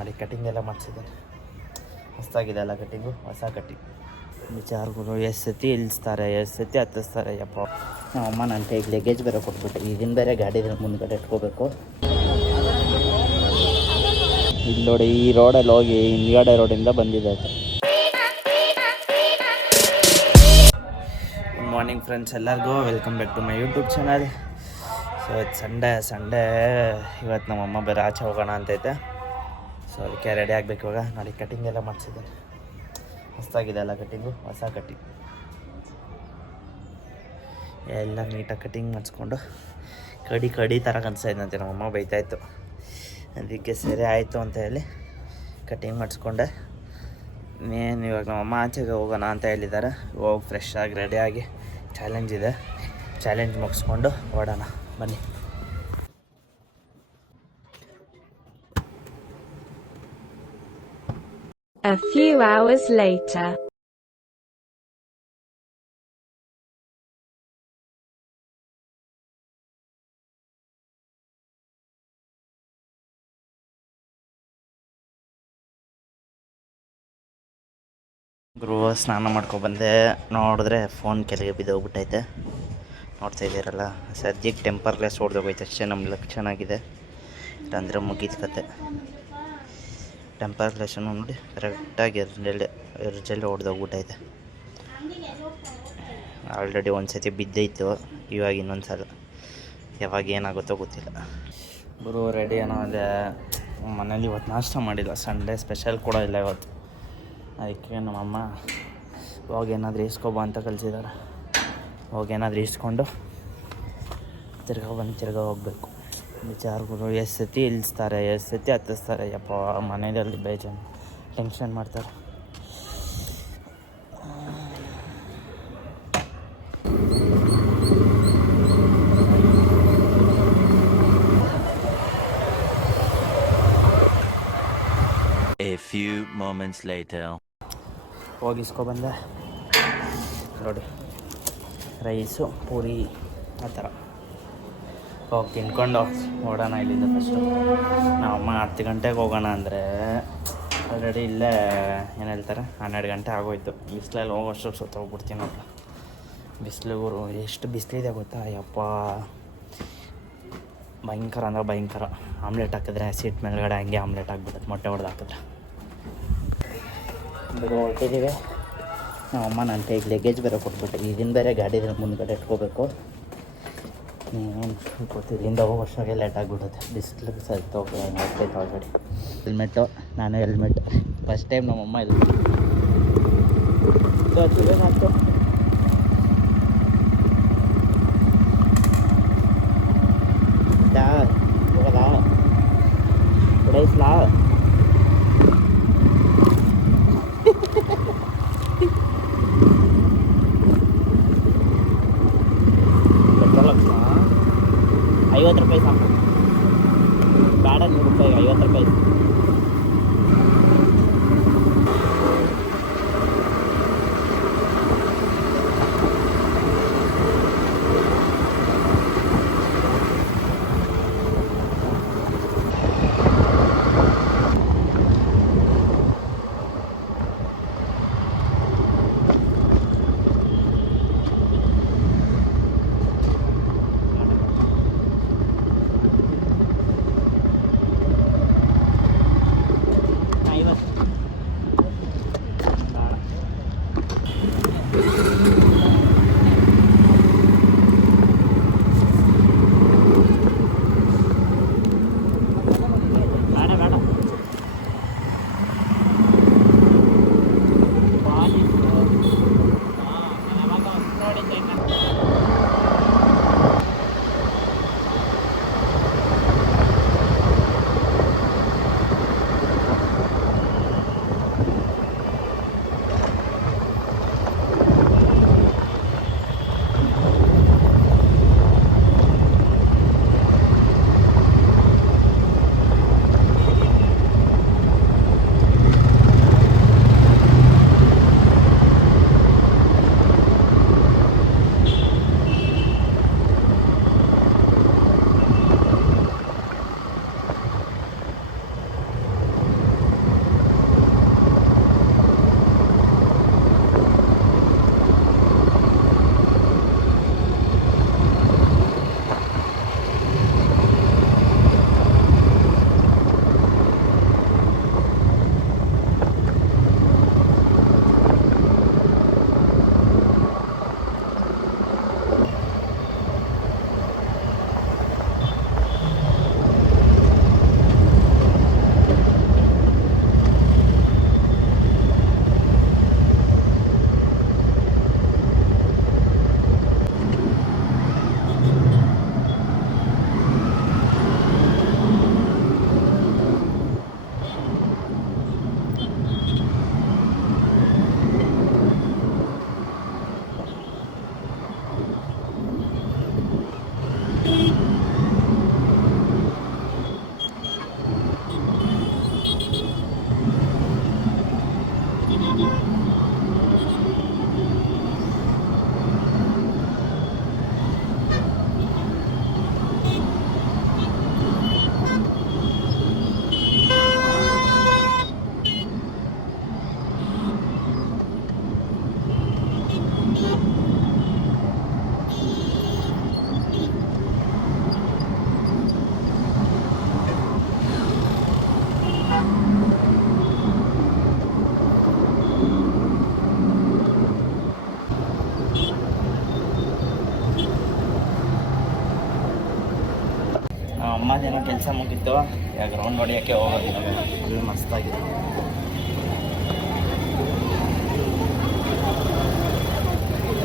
ಮಾಡಿ ಕಟಿಂಗ್ ಎಲ್ಲ ಮಾಡಿಸಿದ್ದಾರೆ ಹೊಸದಾಗಿದೆ ಅಲ್ಲ ಕಟಿಂಗು ಹೊಸ ಕಟಿಂಗ್ ವಿಚಾರಗಳು ಎಷ್ಟು ಸತಿ ಇಳಿಸ್ತಾರೆ ಎಷ್ಟು ಸತಿ ಹತ್ತಿಸ್ತಾರೆ, ಯಪ್ಪ. ನಮ್ಮಮ್ಮ ನನ್ನ ಕೈಗೆ ಲಗೇಜ್ ಬೇರೆ ಕೊಟ್ಬಿಟ್ಟೆ ಈಗಿನ ಬೇರೆ ಗಾಡಿ ಮುಂದ್ಗಡೆ ಇಟ್ಕೋಬೇಕು. ಇಲ್ಲಿ ನೋಡಿ ಈ ರೋಡಲ್ಲಿ ಹೋಗಿ ಹಿಂದ್ಗಡೆ ರೋಡಿಂದ ಬಂದಿದೆ ಗುಡ್ ಮಾರ್ನಿಂಗ್ ಫ್ರೆಂಡ್ಸ್ ಎಲ್ಲರಿಗೂ welcome back to my YouTube channel so ಇವತ್ತು ಸಂಡೇ ಸಂಡೇ ಇವತ್ತು ನಮ್ಮಮ್ಮ ಬೇರೆ ಆಚೆ ಹೋಗೋಣ ಅಂತೈತೆ ಸೊ ಅದಕ್ಕೆ ರೆಡಿ ಆಗಬೇಕು ಇವಾಗ. ನಾಳೆ ಕಟಿಂಗ್ ಎಲ್ಲ ಮಾಡಿಸಿದ್ದೀನಿ ಹೊಸದಾಗಿದೆ ಅಲ್ಲ ಕಟ್ಟಿಂಗು ಹೊಸ ಕಟ್ಟಿಂಗ್ ಎಲ್ಲ ನೀಟಾಗಿ ಕಟಿಂಗ್ ಮಾಡಿಸ್ಕೊಂಡು ಕಡಿ ಕಡಿ ಥರ ಇದ್ದಂತೆ ನಮ್ಮಮ್ಮ ಬೈತಾಯಿತ್ತು ಅದಕ್ಕೆ ಸರಿ ಆಯಿತು ಅಂತ ಹೇಳಿ ಕಟಿಂಗ್ ಮಾಡಿಸ್ಕೊಂಡೆ. ಏನು ಇವಾಗ ನಮ್ಮಮ್ಮ ಆಚೆಗೆ ಹೋಗೋಣ ಅಂತ ಹೇಳಿದ್ದಾರೆ ಹೋಗಿ ಫ್ರೆಶ್ ಆಗಿ ರೆಡಿಯಾಗಿ ಚಾಲೆಂಜ್ ಇದೆ. ಚಾಲೆಂಜ್ ಮುಗಿಸ್ಕೊಂಡು ಓಡೋಣ. ಬನ್ನಿ. Few hours later. ಗೃಹ ಸ್ನಾನ ಮಾಡ್ಕೊಬಂದೆ ನೋಡಿದ್ರೆ ಫೋನ್ ಕೆಳಗೆ ಬಿದ್ದೋಗ್ಬಿಟ್ಟೈತೆ ನೋಡ್ತಾ ಇದ್ದೀರಲ್ಲ, ಸದ್ಯಕ್ಕೆ ಟೆಂಪರ್ಲೆಸ್ ಹೊಡೆದೋಗೈತೆ ಅಷ್ಟೇ ನಮ್ಮ ಲಕ್ ಚೆನ್ನಾಗಿದೆ ಇಲ್ಲಾಂದರೆ ಮುಗೀತು ಕತೆ. ಟೆಂಪರ್ ಗ್ಲಾಸನ್ನು ನೋಡಿ, ಕರೆಕ್ಟಾಗಿ ಎರ್ಜಲ್ಲಿ ಎರ್ಜಲ್ಲಿ ಹೊಡೆದೋಗ್ಬಿಟ್ಟೈತೆ ಆಲ್ರೆಡಿ ಒಂದು ಸತಿ ಬಿದ್ದೈತು, ಇವಾಗ ಇನ್ನೊಂದು ಸಲ ಯಾವಾಗ ಏನಾಗುತ್ತೋ ಗೊತ್ತಿಲ್ಲ. ಗುರು ರೆಡಿ ಏನೋ ಅದೇ ಮನೇಲಿ ಇವತ್ತು ನಾಷ್ಟ ಮಾಡಿಲ್ಲ ಸಂಡೇ ಸ್ಪೆಷಲ್ ಕೂಡ ಇಲ್ಲ ಇವತ್ತು. ಅದಕ್ಕೆ ನಮ್ಮಮ್ಮ ಇವಾಗ ಏನಾದರೂ ಇಸ್ಕೊಬಾ ಅಂತ ಕಳಿಸಿದ್ದಾರೆ ಹೋಗಿ ಏನಾದರೂ ಇಸ್ಕೊಂಡು ತಿರ್ಗಾ ಬಂದು ತಿರ್ಗಾ ಹೋಗಬೇಕು. ವಿಚಾರಗಳು ಎಷ್ಟು ಸತಿ ಇಳಿಸ್ತಾರೆ ಎಷ್ಟು ಸತಿ ಹತ್ತಿಸ್ತಾರೆ. ಯಪ್ಪ ಮನೆಯಲ್ಲಿ ಬೇಜನ್ ಟೆನ್ಷನ್ ಮಾಡ್ತಾರೆ. A few moments later. ಹೋಗಿ ಇಸ್ಕೊಬಂದೆ ನೋಡಿ ರೈಸು ಪೂರಿ ಆ ಥರ. ಹೋಗಿ ತಿನ್ಕೊಂಡು ಓಡೋಣ ಇಲ್ಲಿಂದ ಫಸ್ಟು ನಮ್ಮಮ್ಮ ಹತ್ತು ಗಂಟೆಗೆ ಹೋಗೋಣ ಅಂದರೆ ಆಲ್ರೆಡಿ ಇಲ್ಲೇ, ಏನು ಹೇಳ್ತಾರೆ, ಹನ್ನೆರಡು ಗಂಟೆ ಆಗೋಯ್ತು. ಬಿಸಿಲಲ್ಲಿ ಹೋಗೋಷ್ಟು ಸುತ್ತ ಹೋಗ್ಬಿಡ್ತೀನಿ ನೋಡ್ಲ ಬಿಸಿಲುಗುರು ಎಷ್ಟು ಬಿಸಿಲಿದೆ ಗೊತ್ತಾ? ಯಪ್ಪ. ಭಯಂಕರ ಅಂದ್ರೆ ಭಯಂಕರ. ಆಮ್ಲೆಟ್ ಹಾಕಿದ್ರೆ ಸೀಟ್ ಮೇಲ್ಗಡೆ ಹಂಗೆ ಆಮ್ಲೆಟ್ ಹಾಕ್ಬಿಡುತ್ತೆ ಮೊಟ್ಟೆ ಹೊಡೆದು ಹಾಕಿದ್ರೆ. ಬೇಗ ಹೊರಟಿದ್ದೀವಿ ನಮ್ಮಮ್ಮ ನನ್ನ ಲಗೇಜ್ ಬೇರೆ ಕೊಟ್ಬಿಟ್ಟು. ಇದನ್ನು ಬೇರೆ ಗಾಡಿ ಮುಂದ್ಗಡೆ ಇಟ್ಕೋಬೇಕು. ಏನು ಗೊತ್ತು ಇಲ್ಲಿಂದ ಹೋಗೋ ಅಷ್ಟಾಗೆ ಲೇಟ್ ಆಗಿಬಿಡುತ್ತೆ ಬಿಸಿಲು ಸತ್ತು ಹೋಗ್ತೈತೆ ಆಲ್ರೆಡಿ ಹೆಲ್ಮೆಟ್ಟು ನಾನು ಹೆಲ್ಮೆಟ್ ಫಸ್ಟ್ ಟೈಮ್ ನಮ್ಮಮ್ಮ ಹೆಲ್ಮೆಟ್ ಆಗಿತ್ತು ಈಗ ರೌಂಡ್ ಹೊಡಿಯೋಕ್ಕೆ ಹೋಗೋದು ಇವಾಗ ಫುಲ್ ಮಸ್ತಾಗಿದೆ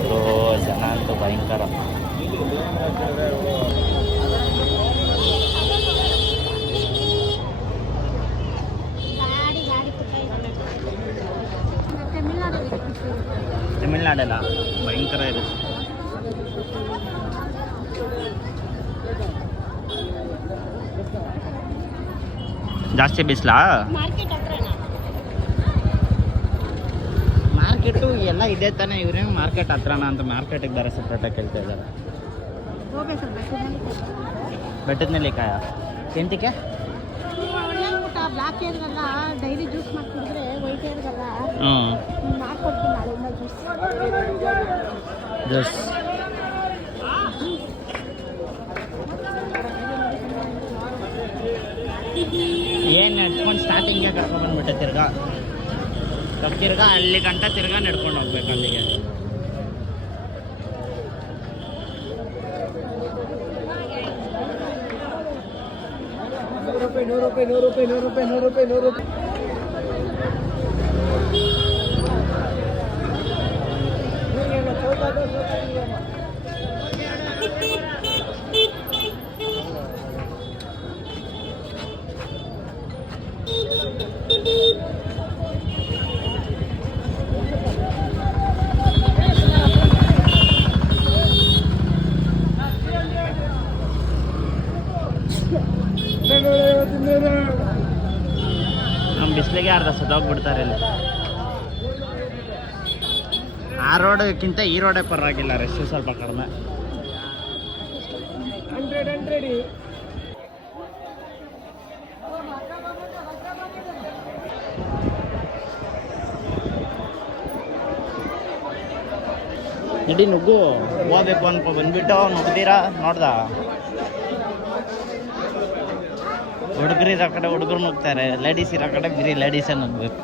ಓ ಜನ ಅಂತೂ ಭಯಂಕರ. ತಮಿಳ್ನಾಡಲ್ಲ ಭಯಂಕರ ಇರುತ್ತೆ ಜಾಸ್ತಿ ಬಿಸಿಲಾ? ಮಾರ್ಕೆಟ್ ಎಲ್ಲ ಇದೆ ತಾನೇ ಇವ್ರೇನು ಮಾರ್ಕೆಟ್ ಹತ್ರನ ಅಂತ ಮಾರ್ಕೆಟಿಗೆ ಬೇರೆ ಸಪ್ರೇಟಾಗಿ ಕೇಳ್ತಾ ಇದ್ದಾರೆ. ಬೆಟ್ಟದ ನೆಲ್ಲಿಕಾಯ ಎಂತಕ್ಕೆ ಬ್ಲಾಕ್ ಏರ್ಗಲ್ಲ ಡೈಲಿ ಜ್ಯೂಸ್ ಮಾಡ್ತಿದ್ರೆ ವೈಟ್ ಏರ್ಗಲ್ಲ ಹ್ಞೂ ಮಾಡ್ಕೊಡ್ತೀನಿ ಜ್ಯೂಸ್ ಜಸ್ ಏನು ನಡ್ಕೊಂಡು ಸ್ಟಾರ್ಟಿಂಗ್ಗೆ ಕರ್ಕೊಂಡ್ಬಂದ್ಬಿಟ್ಟೆ ತಿರ್ಗಾ. ಸ್ವಲ್ಪ ತಿರ್ಗಾ ಅಲ್ಲಿ ಗಂಟ ತಿರ್ಗಾ ನಡ್ಕೊಂಡು ಹೋಗ್ಬೇಕು ಅಲ್ಲಿಗೆ. ನಮ್ಮ ಬಿಸಿಲಿಗೆ ಅರ್ಧ ಸದೋಗ್ಬಿಡ್ತಾರೆ ಇಲ್ಲಿ. ಆ ರೋಡ್ಗಿಂತ ಈ ರೋಡೇ ಪರವಾಗಿಲ್ಲ ರಶ್ ಸ್ವಲ್ಪ ಕಡಿಮೆ. ನಡಿ ನುಗ್ಗು. ಹೋಗ್ಬೇಕು ಅನ್ಕೊ ಬಂದ್ಬಿಟ್ಟು ನುಗ್ದಿರಾ ನೋಡ್ದ? ಹುಡುಗರು ಇರೋ ಕಡೆ ಹುಡುಗರು ನುಗ್ತಾರೆ ಲೇಡೀಸ್ ಇರೋ ಕಡೆ ಬಿರಿ ಲೇಡೀಸೇ ನುಗ್ಬೇಕು?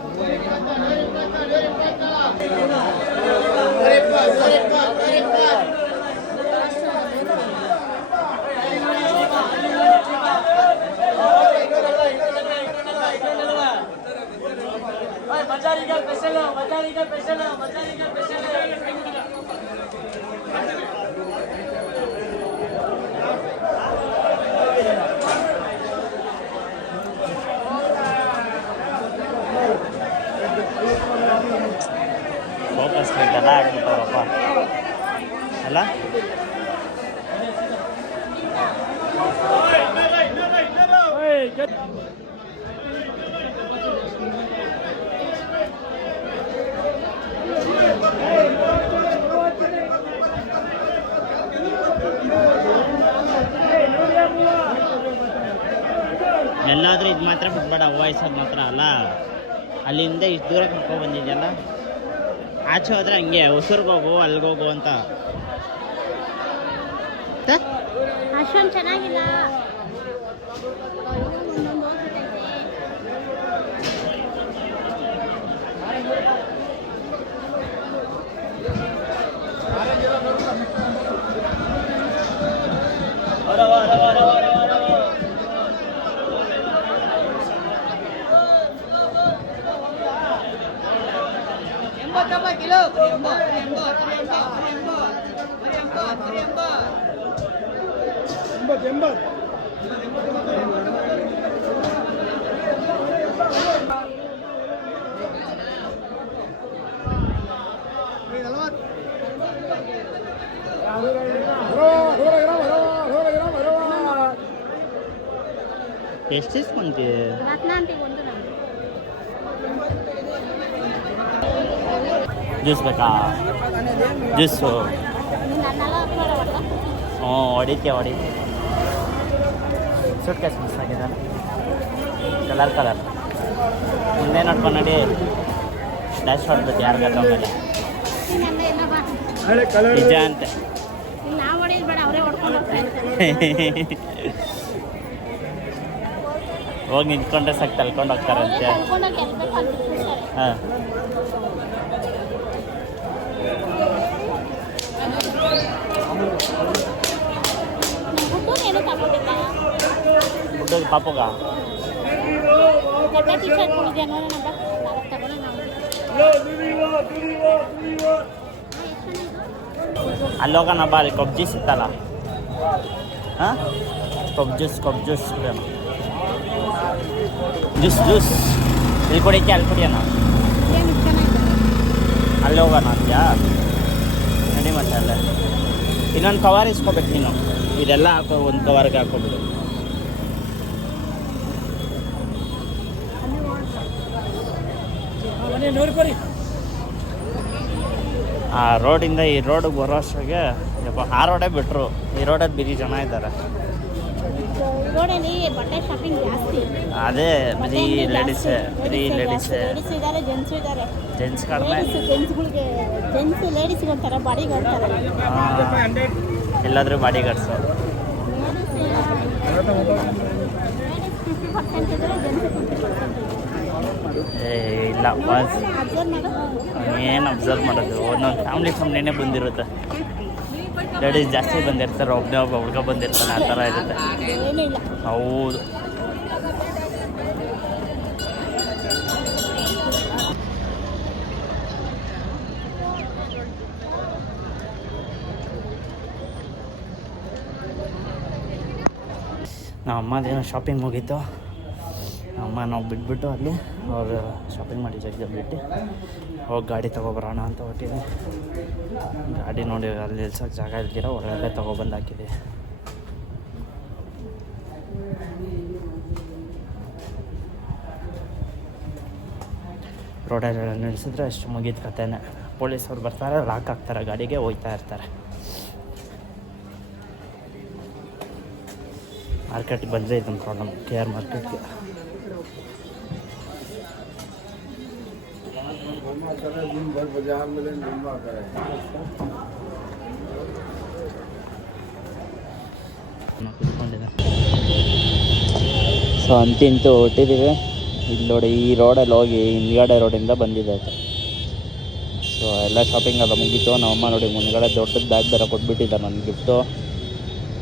ಫೋಕಸ್ ಎಲ್ಲ ಆಗ್ಬಿಟ್ಟವರಪ್ಪ ಅಲ್ಲ ಎಲ್ಲಾದ್ರೂ ಇದು ಮಾತ್ರ ಅಲ್ಲ. ಅಲ್ಲಿಂದ ಇಷ್ಟು ದೂರ ಕರ್ಕೊಂಡು ಬಂದಿದ್ಯಲ್ಲ? ಆಚೆ ಹೋದ್ರೆ ಹಂಗೆ ಹೋಗು ಅಲ್ಲಿಗೆ ಹೋಗು ಅಂತ. ಚೆನ್ನಾಗಿಲ್ಲ ಒಂದೊಂದು ಹೋಗ್ಬಿಟ್ಟೈತೆ ಎಷ್ಟು ಇಸ್ಕೊಂತಿ ರತ್ನಾಂತಿಗೆ ಒಂದು ಜ್ಯೂಸ್ ಬೇಕಾ? ಜ್ಯೂಸು. ಹ್ಞೂ ಹೊಡಿತೆ ಹೊಡಿ. ಸೂಟ್ ಕೇಸ್ ಮಿಸ್ ಆಗಿದೆ. Colour colour. ಮುಂದೆ ನೋಡ್ಕೊಂಡು ನೋಡಿ ಡ್ಯಾಶ್ ಹೊಡೆದು ಯಾರು ಗತ್ತ ಮೇಲೆ ನಿಜ ಅಂತೆ. ಹೋಗಿ ನಿಂತ್ಕೊಂಡ್ರೆ ಸಾಕು ತಲ್ಕೊಂಡು ಹೋಗ್ತಾರಂತೆ. ಹಾಂ ನಮ್ಮ ಹುಟ್ಟು ಏನು ತಗೊಂಡಿಲ್ಲ ದೊಡ್ಡದು ಪಾಪುಗ ಶರ್ಟ್ಗಳಿದೆ ಬಾ ಅಲ್ಲಿ ಹೋಗೋಣ ಬಾ ಅಲ್ಲಿ ಜ್ಯೂಸ್ ಇತ್ತಲ್ಲ ಹಾಂ ಕಬ್ ಜ್ಯೂಸ್ ಕಬ್ ಜ್ಯೂಸ್ ಕುಡಿಯೋಣ ಜ್ಯೂಸ್ ಜ್ಯೂಸ್ ಇಲ್ಲಿ ಕುಡಿಯಕ್ಕೆ ಅಲ್ಲಿ ಕುಡಿಯೋಣ ಅಲ್ಲಿ ಹೋಗೋಣ ಅಂತ್ಯಾ ನಡಿ ಮತ್ತೆ ಅಲ್ಲೇ ಇನ್ನೊಂದು ಕವರ್ ಇಸ್ಕೋಬೇಕು ನೀನು ಇದೆಲ್ಲ ಹಾಕೋ ಒಂದು ಕವರ್ಗೆ ಹಾಕೋಬಿಡು ಆ ರೋಡಿಂದ ಈ ರೋಡಿಗೆ ಬರೋ ಅಷ್ಟಾಗೆ ಯಪ್ಪ ಆ ರೋಡೇ ಬಿಟ್ರು. ಈ ರೋಡಲ್ಲಿ ಬಿರಿ ಜನ ಇದ್ದಾರೆ. ಅದೇ ಬರೀ ಲೇಡೀಸೇ ಬರೀ ಲೇಡೀಸೇ ಜೆಂಟ್ಸ್ ಕಡಿಮೆ. ಎಲ್ಲಾದರೂ ಬಾಡಿ ಗಾರ್ಡ್ಸು ಏ ಇಲ್ಲ ಮಾಡು ಏನು ಅಬ್ಸರ್ವ್ ಮಾಡೋದು? ಒಂದೊಂದು ಫ್ಯಾಮ್ಲಿ ಫ್ಯಾಮ್ಲಿನೇ ಬಂದಿರುತ್ತೆ. ಲೇಡೀಸ್ ಜಾಸ್ತಿ ಬಂದಿರ್ತಾರೆ ಒಬ್ಬನೇ ಒಬ್ಬ ಹುಡುಗ ಬಂದಿರ್ತಾನೆ ಆ ಥರ ಇರುತ್ತೆ. ಹೌದು. ನಮ್ಮ ಅಮ್ಮದೇನೋ ಶಾಪಿಂಗ್ ಮುಗೀತು. ಅಮ್ಮ ನಾವು ಬಿಟ್ಬಿಟ್ಟು ಅಲ್ಲಿ ಅವ್ರು ಶಾಪಿಂಗ್ ಮಾಡಿ ಜಗ್ಗ ಬಿಟ್ಟು ಅವಾಗ ಗಾಡಿ ತೊಗೊಬರೋಣ ಅಂತ ಹೊಟ್ಟಿದೆ ಗಾಡಿ ನೋಡಿ ಅಲ್ಲಿ ನಿಲ್ಸೋಕೆ ಜಾಗ ಇಲ್ದಿರ ಒಳಗಡೆ ತೊಗೊಬಂದು ಹಾಕಿದೆ. ರೋಡಲ್ಲಿ ನಿಲ್ಲಿಸಿದ್ರೆ ಅಷ್ಟು ಮುಗಿದ ಕತೆನೆ. ಪೊಲೀಸವ್ರು ಬರ್ತಾರೆ ಲಾಕ್ ಹಾಕ್ತಾರೆ, ಗಾಡಿಗೆ ಹೋಯ್ತಾ ಇರ್ತಾರೆ. ಮಾರ್ಕೆಟ್ಗೆ ಬಂದರೆ ಇದೊಂದು ಪ್ರಾಬ್ಲಮ್ ಕೆ ಆರ್ ಮಾರ್ಕೆಟ್ಗೆ ಕುತ್ಕೊಂಡಿದೆ ಸೊ ಅಂತಿಂತೂ ಹೊಟ್ಟಿದ್ದೀವಿ ಇಲ್ಲಿ ನೋಡಿ, ಈ ರೋಡಲ್ಲಿ ಹೋಗಿ ಹಿಂದ್ಗಡೆ ರೋಡಿಂದ ಬಂದಿದೆ ಸೊ ಎಲ್ಲ ಶಾಪಿಂಗ್ ಎಲ್ಲ ಮುಗೀತು. ನಮ್ಮಮ್ಮ ನೋಡಿ ಮುಂದ್ಗಡೆ ದೊಡ್ಡದು ಬ್ಯಾಗ್ ಬೇರೆ ಕೊಟ್ಬಿಟ್ಟಿದ್ದ ನನ್ನ ಗಿಫ್ಟು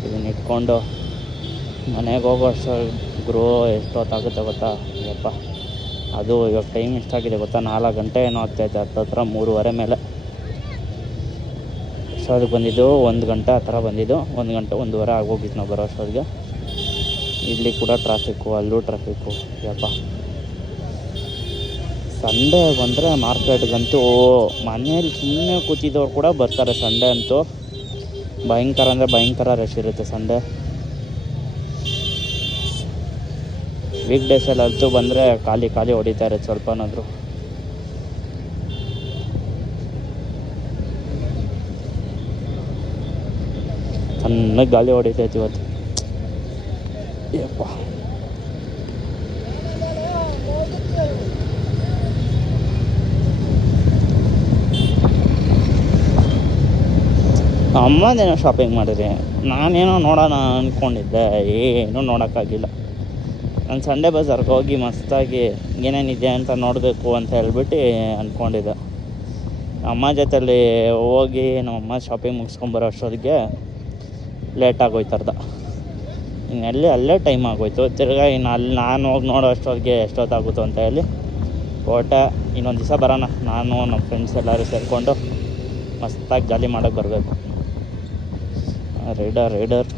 ಇದನ್ನ ಇಟ್ಕೊಂಡು ಮನೆಗೆ ಹೋಗೋ ಅಷ್ಟು ಗುರು ಎಷ್ಟೊತ್ತಾಗುತ್ತೆ ಗೊತ್ತಾ? ಯಪ್ಪ. ಅದು ಇವಾಗ ಟೈಮ್ ಎಷ್ಟಾಗಿದೆ ಗೊತ್ತಾ? ನಾಲ್ಕು ಗಂಟೆ ಏನೋ ಆಗ್ತೈತೆ ಹತ್ತತ್ರ ಮೂರುವರೆ ಮೇಲೆ. ಸೊ ಅದಕ್ಕೆ ಬಂದಿದ್ದು ಒಂದು ಗಂಟೆ ಆ ಥರ ಬಂದಿದ್ದು. ಒಂದು ಗಂಟೆ, ಒಂದೂವರೆ ಆಗೋಗಿತ್ತು ನಾವು ಬರೋ ಅಷ್ಟೊತ್ತಿಗೆ. ಇಲ್ಲಿ ಕೂಡ ಟ್ರಾಫಿಕ್ಕು ಅಲ್ಲೂ ಟ್ರಾಫಿಕ್ಕು ಯಪ್ಪ. ಸಂಡೇ ಬಂದರೆ ಮಾರ್ಕೆಟ್ಗಂತೂ ಮನೇಲಿ ಸುಮ್ಮನೆ ಕೂತಿದ್ದವ್ರು ಕೂಡ ಬರ್ತಾರೆ ಸಂಡೇ ಅಂತೂ. ಭಯಂಕರ ಅಂದರೆ ಭಯಂಕರ ರಶ್ ಇರುತ್ತೆ ಸಂಡೇ ವೀಕ್ ಡೇಸಲ್ಲಿ ಅಲ್ತು ಬಂದರೆ ಖಾಲಿ ಖಾಲಿ ಹೊಡಿತಾ ಇರುತ್ತೆ ಸ್ವಲ್ಪನಾದರೂ. ಚೆನ್ನಾಗಿ ಗಾಳಿ ಹೊಡಿತೈತೆ ಇವತ್ತು. ಯಪ್ಪ. ಅಮ್ಮನೇನೋ ಶಾಪಿಂಗ್ ಮಾಡಿರಿ ನಾನೇನೋ ನೋಡೋಣ ಅಂದ್ಕೊಂಡಿದ್ದೆ ಏನೂ ನೋಡೋಕ್ಕಾಗಿಲ್ಲ. ನಾನು ಸಂಡೇ ಬಜಾರ್ಗೆ ಹೋಗಿ ಮಸ್ತಾಗಿ ಏನೇನಿದೆ ಅಂತ ನೋಡಬೇಕು ಅಂತ ಹೇಳ್ಬಿಟ್ಟು ಅಂದ್ಕೊಂಡಿದ್ದೆ ಅಮ್ಮ ಜೊತೆಲಿ ಹೋಗಿ ನಮ್ಮಮ್ಮ ಶಾಪಿಂಗ್ ಮುಗಿಸ್ಕೊಂಬರೋ ಅಷ್ಟೊತ್ತಿಗೆ ಲೇಟ್ ಇನ್ನು ಇನ್ನೆಲ್ಲಿ ಅಲ್ಲೇ ಟೈಮ್ ಆಗೋಯ್ತು. ತಿರ್ಗಾ ಇನ್ನು ಅಲ್ಲಿ ನಾನು ಹೋಗಿ ನೋಡೋ ಅಷ್ಟೊತ್ತಿಗೆ ಎಷ್ಟೊತ್ತಾಗುತ್ತೋ ಅಂತ ಹೇಳಿ ಓಟ ಇನ್ನೊಂದು ದಿವಸ ಬರೋಣ. ನಾನು ನಮ್ಮ ಫ್ರೆಂಡ್ಸ್ ಎಲ್ಲರೂ ಸೇರಿಕೊಂಡು ಮಸ್ತಾಗಿ ಜಾಲಿ ಮಾಡೋಕ್ಕೆ ಬರಬೇಕು. Rider rider.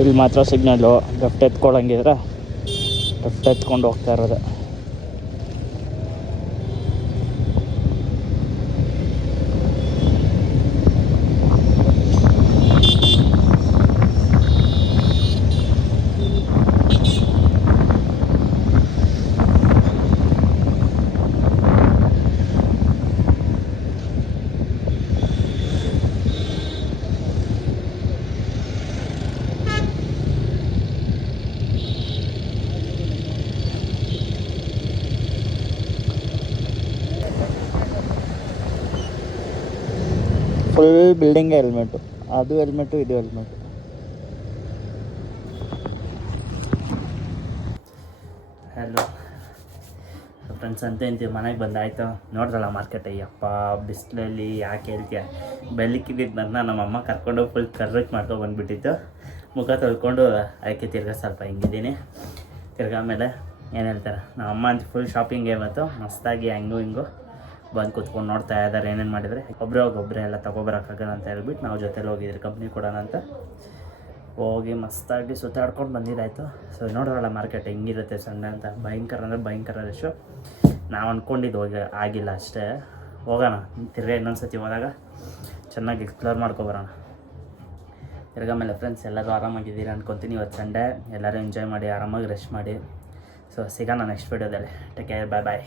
ಇಲ್ಲಿ ಮಾತ್ರ ಸಿಗ್ನಲ್ಲು ಲೆಫ್ಟ್ ಎತ್ಕೊಳಂಗಿದ್ರೆ ಲೆಫ್ಟ್ ಎತ್ಕೊಂಡು ಹೋಗ್ತಾ ಇರೋದು. ಫುಲ್ ಬಿಲ್ಡಿಂಗ್ ಹೆಲ್ಮೆಟು ಅದು ಹೆಲ್ಮೆಟು ಇದು ಹೆಲ್ಮೆಟು ಹಲೋ ಫ್ರೆಂಡ್ಸ್ ಅಂತ ಮನೆಗೆ ಬಂದಾಯ್ತು? ನೋಡ್ದಲ್ಲ ಮಾರ್ಕೆಟ್ ಅಯ್ಯಪ್ಪ ಬಿಸಿಲಲ್ಲಿ ಯಾಕೆ ಹೇಳ್ತೀಯ? ಬೆಳಕಿದ್ದಿದ್ದು ನನ್ನ ನಮ್ಮಮ್ಮ ಕರ್ಕೊಂಡು ಫುಲ್ ಕರ್ರಕ್ಕೆ ಮಾಡ್ಕೊಂಡು ಬಂದುಬಿಟ್ಟಿತ್ತು. ಮುಖ ತೊಳ್ಕೊಂಡು ಅದಕ್ಕೆ ತಿರ್ಗಾ ಸ್ವಲ್ಪ ಹಿಂಗಿದ್ದೀನಿ. ತಿರ್ಗಾ ಆಮೇಲೆ ಏನು ಹೇಳ್ತಾರೆ? ನಮ್ಮ ಅಮ್ಮ ಅಂತ ಫುಲ್ ಶಾಪಿಂಗೇ ಇವತ್ತು ಮಸ್ತಾಗಿ ಹೆಂಗು ಹಿಂಗು. ಬಂದು ಕುತ್ಕೊಂಡು ನೋಡ್ತಾ ಇದ್ದಾರೆ, ಏನೇನು ಮಾಡಿದರೆ ಒಬ್ಬರೇ ಒಬ್ಬರೇ ಎಲ್ಲ ತೊಗೊಬರೋಕ್ಕಾಗಲ್ಲ ಅಂತ ಹೇಳ್ಬಿಟ್ಟು ನಾವು ಜೊತೆಲಿ ಹೋಗಿದ್ರಿ ಕಂಪ್ನಿ ಕೊಡೋಣ ಅಂತ. ಹೋಗಿ ಮಸ್ತಾಗಿ ಸುತ್ತಾಡ್ಕೊಂಡು ಬಂದಿದ್ದಾಯಿತು. ಸೊ ನೋಡೋಲ್ಲ ಮಾರ್ಕೆಟ್ ಹೆಂಗಿರುತ್ತೆ ಸಂಡೆ ಅಂತ. ಭಯಂಕರ ಅಂದರೆ ಭಯಂಕರ ರಶು ನಾವು ಅಂದ್ಕೊಂಡಿದ್ದು ಹೋಗಿ ಆಗಿಲ್ಲ ಅಷ್ಟೇ. ಹೋಗೋಣ, ತಿರ್ಗಾ ಇನ್ನೊಂದು ಸತಿ ಹೋದಾಗ ಚೆನ್ನಾಗಿ ಎಕ್ಸ್ಪ್ಲೋರ್ ಮಾಡ್ಕೊಬರೋಣ. ತಿರ್ಗಾ ಮೇಲೆ ಫ್ರೆಂಡ್ಸ್ ಎಲ್ಲರೂ ಆರಾಮಾಗಿದ್ದೀರಿ ಅನ್ಕೊತೀನಿ ಇವತ್ತು ಸಂಡೆ ಎಲ್ಲರೂ ಎಂಜಾಯ್ ಮಾಡಿ, ಆರಾಮಾಗಿ ರೆಸ್ಟ್ ಮಾಡಿ. ಸೊ ಸಿಗೋಣ ನೆಕ್ಸ್ಟ್ ವೀಡಿಯೋದಲ್ಲಿ ಟೇಕ್ ಕೇರ್ ಬಾಯ್ ಬಾಯ್